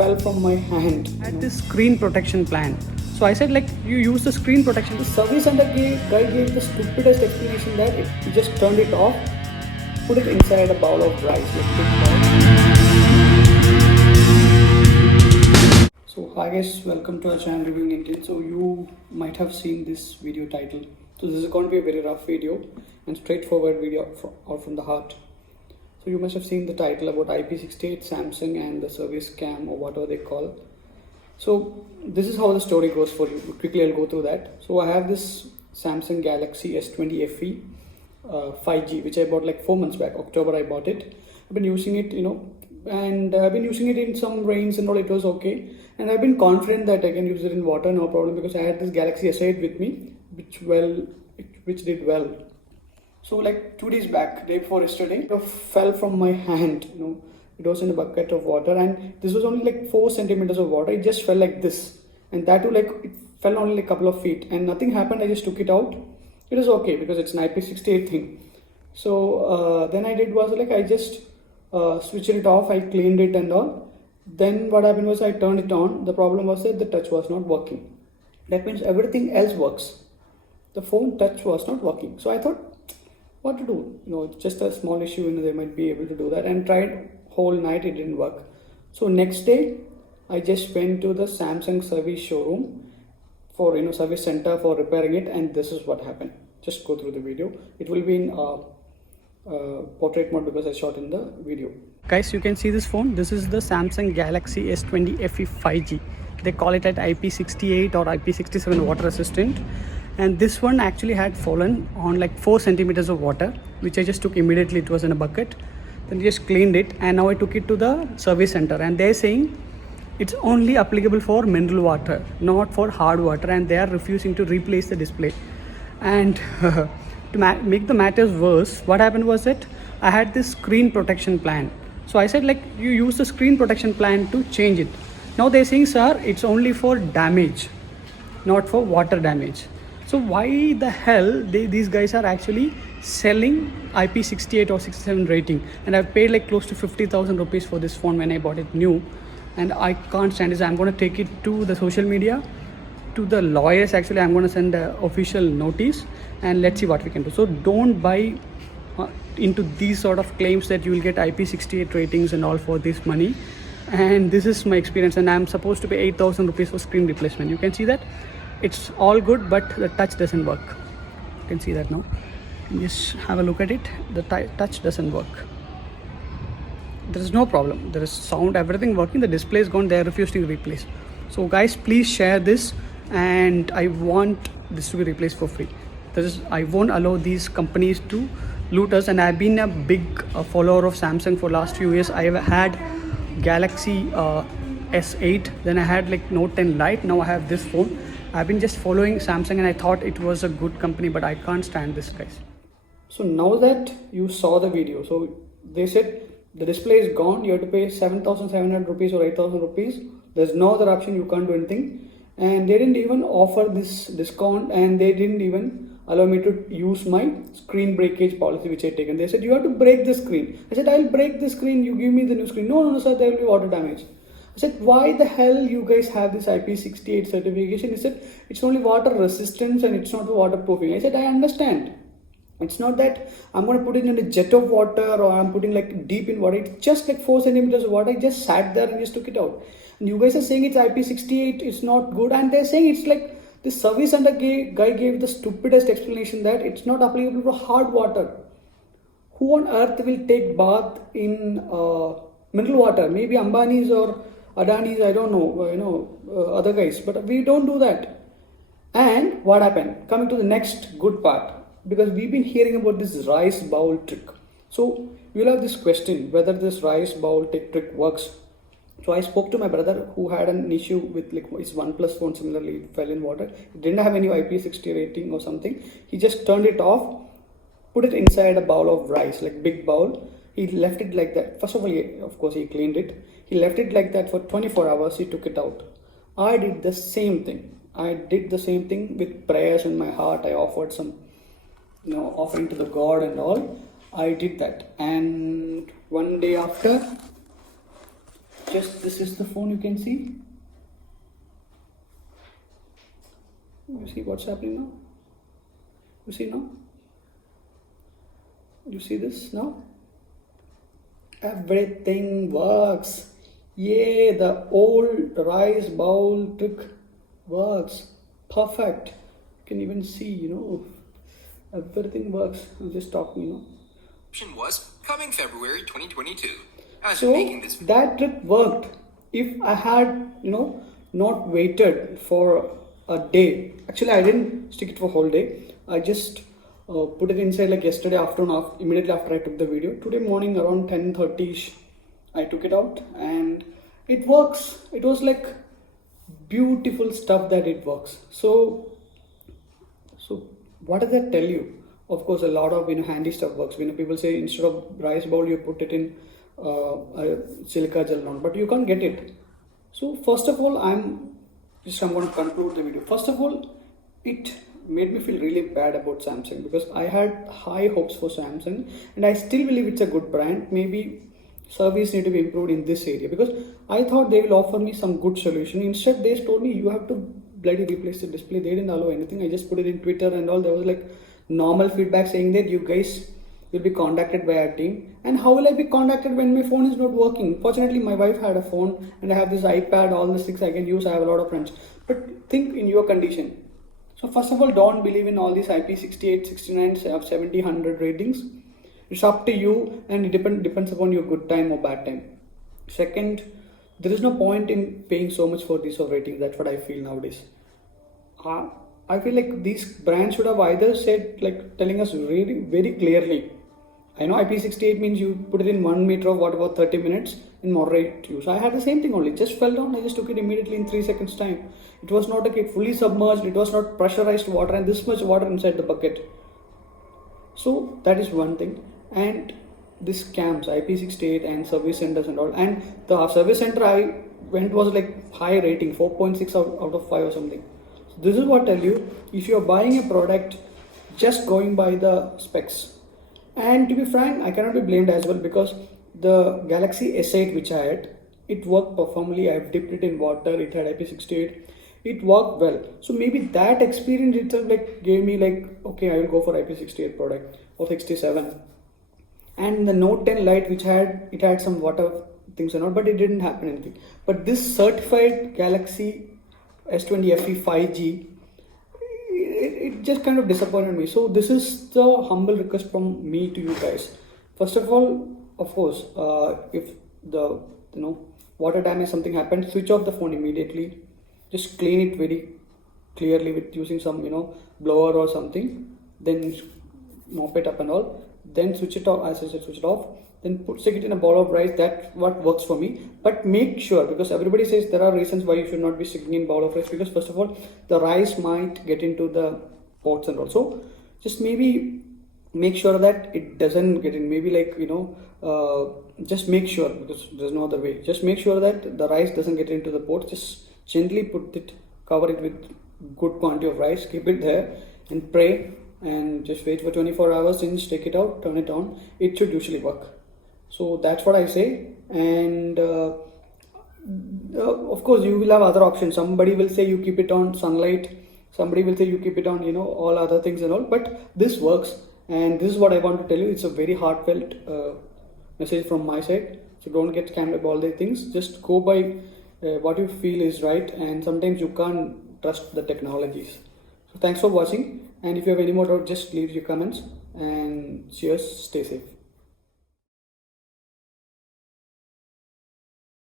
fell from my hand. I had this screen protection plan. So I said, like, you use the screen protection. The service center guy gave the stupidest explanation that he just turned it off, put it inside a bowl of rice. So hi guys, welcome to our channel Reviewing Indian. So you might have seen this video title. So this is going to be a very rough video and straightforward video out from the heart. So you must have seen the title about IP68, Samsung and the service scam or whatever they call. So this is how the story goes for you. Quickly I'll go through that. So I have this Samsung Galaxy S20 FE 5G which I bought like 4 months back. October I bought it. I've been using it, and I've been using it in some rains and all. It was okay, and I've been confident that I can use it in water, no problem, because I had this Galaxy S8 with me, which did well. So like 2 days back, day before yesterday, it fell from my hand. It was in a bucket of water, and this was only like 4 centimeters of water. It just fell like this, and that too, like, it fell only like a couple of feet, and nothing happened. I just took it out. It was okay because it's an IP68 thing. So then I did was like I just switched it off. I cleaned it and all. Then what happened was I turned it on. The problem was that the touch was not working. That means everything else works. The phone touch was not working. So I thought, what to do? It's just a small issue. They might be able to do that, and tried whole night. It didn't work. So next day, I just went to the Samsung service showroom for service center for repairing it, and this is what happened. Just go through the video. It will be in portrait mode because I shot in the video. Guys, you can see this phone. This is the Samsung Galaxy S20 FE5G. They call it at IP68 or IP67 water resistant. And this one actually had fallen on like 4 centimeters of water, which I just took immediately. It was in a bucket. Then I just cleaned it, and now I took it to the service center, and they're saying it's only applicable for mineral water, not for hard water, and they are refusing to replace the display. And to make the matters worse, what happened was that I had this screen protection plan. So I said, like, you use the screen protection plan to change it. Now they're saying, sir, it's only for damage, not for water damage. So why the hell these guys are actually selling IP68 or 67 rating? And I've paid like close to 50,000 rupees for this phone when I bought it new, and I can't stand this. I'm going to take it to the social media, to the lawyers. Actually, I'm going to send an official notice, and let's see what we can do. So don't buy into these sort of claims that you will get IP68 ratings and all for this money. And this is my experience, and I'm supposed to pay 8,000 rupees for screen replacement. You can see that it's all good, but the touch doesn't work. You can see that now. Just have a look at it. The touch doesn't work. There is no problem. There is sound, everything working. The display is gone. They are refusing to replace. So guys, please share this, and I want this to be replaced for free. I won't allow these companies to loot us. And I've been a big follower of Samsung for last few years. I've had Galaxy S8, then I had like Note 10 Lite. Now I have this phone. I've been just following Samsung, and I thought it was a good company, but I can't stand this, guys. So now that you saw the video, so they said the display is gone. You have to pay 7,700 rupees or 8,000 rupees. There's no other option. You can't do anything. And they didn't even offer this discount, and they didn't even allow me to use my screen breakage policy which I taken. They said you have to break the screen. I said I'll break the screen. You give me the new screen. No, sir, there will be water damage. I said, why the hell you guys have this IP68 certification? He said, it's only water resistance and it's not waterproofing. I said, I understand. It's not that I'm going to put it in a jet of water or I'm putting like deep in water. It's just like 4 centimeters of water. I just sat there and just took it out. And you guys are saying it's IP68, it's not good. And they're saying it's like the service center guy gave the stupidest explanation that it's not applicable for hard water. Who on earth will take bath in mineral water? Maybe Ambani's or Adani's, I don't know, other guys, but we don't do that. And what happened? Coming to the next good part, because we've been hearing about this rice bowl trick. So you'll have this question whether this rice bowl trick works. So I spoke to my brother who had an issue with like his OnePlus phone. Similarly, it fell in water. It didn't have any IP60 rating or something. He just turned it off, put it inside a bowl of rice, like big bowl. He left it like that. First of all, of course, he cleaned it. He left it like that for 24 hours. He took it out. I did the same thing. I did the same thing with prayers in my heart. I offered some, offering to the God and all. I did that. And one day after, just this is the phone, you can see. You see what's happening now? You see now? You see this now? Everything works. Yay, the old rice bowl trick works. Perfect. You can even see, everything works. I'm just talking, Was coming February 2022. As So making this that trick worked. If I had, not waited for a day. Actually, I didn't stick it for a whole day. I just put it inside like yesterday afternoon, immediately after I took the video. Today morning around 10:30ish, I took it out and it works. It was like beautiful stuff that it works. So what does that tell you? Of course, a lot of handy stuff works. People say instead of rice bowl, you put it in a silica gel now, but you can't get it. So first of all, I'm going to conclude the video. First of all, it made me feel really bad about Samsung because I had high hopes for Samsung and I still believe it's a good brand. Maybe service need to be improved in this area because I thought they will offer me some good solution. Instead, they told me you have to bloody replace the display. They didn't allow anything. I just put it in Twitter and all. There was like normal feedback saying that you guys will be contacted by our team. And how will I be contacted when my phone is not working? Fortunately, my wife had a phone and I have this iPad, all the things I can use. I have a lot of friends. But think in your condition. So first of all, don't believe in all these IP68, 69, 70, 100 ratings. It's up to you and it depends upon your good time or bad time. Second, there is no point in paying so much for these ratings. That's what I feel nowadays. I feel like these brands should have either said, like telling us really very clearly. I know IP68 means you put it in 1 meter of what about 30 minutes in moderate use. I had the same thing only. It just fell down. I just took it immediately in 3 seconds time. It was not like fully submerged. It was not pressurized water and this much water inside the bucket. So that is one thing. And this scams, IP68 and service centers and all. And the service center I went was like high rating, 4.6 out of 5 or something. So this is what I tell you. If you are buying a product, just going by the specs. And to be frank, I cannot be blamed as well because the Galaxy S8 which I had, it worked perfectly. I've dipped it in water, it had IP68, it worked well. So maybe that experience itself like gave me like, okay, I will go for IP68 product or 67. And the Note 10 Lite which it had some water things and all, but it didn't happen anything. But this certified Galaxy S20 FE5G, it just kind of disappointed me. So this is the humble request from me to you guys. First of all, of course, if the water damage something happened, switch off the phone immediately. Just clean it very clearly with using some blower or something. Then mop it up and all. Then switch it off. As I said, switch it off. Then stick it in a bowl of rice. That's what works for me. But make sure, because everybody says there are reasons why you should not be sticking in bowl of rice, because first of all, the rice might get into the pots and also just maybe make sure that it doesn't get in. Maybe like just make sure, because there's no other way. Just make sure that the rice doesn't get into the pot. Just gently cover it with good quantity of rice. Keep it there and pray. And just wait for 24 hours, then take it out, turn it on. It should usually work. So that's what I say. And of course, you will have other options. Somebody will say you keep it on sunlight. Somebody will say you keep it on, all other things and all. But this works. And this is what I want to tell you. It's a very heartfelt message from my side. So don't get scammed by all the things. Just go by what you feel is right. And sometimes you can't trust the technologies. So thanks for watching. And if you have any more doubt, just leave your comments. And cheers, stay safe.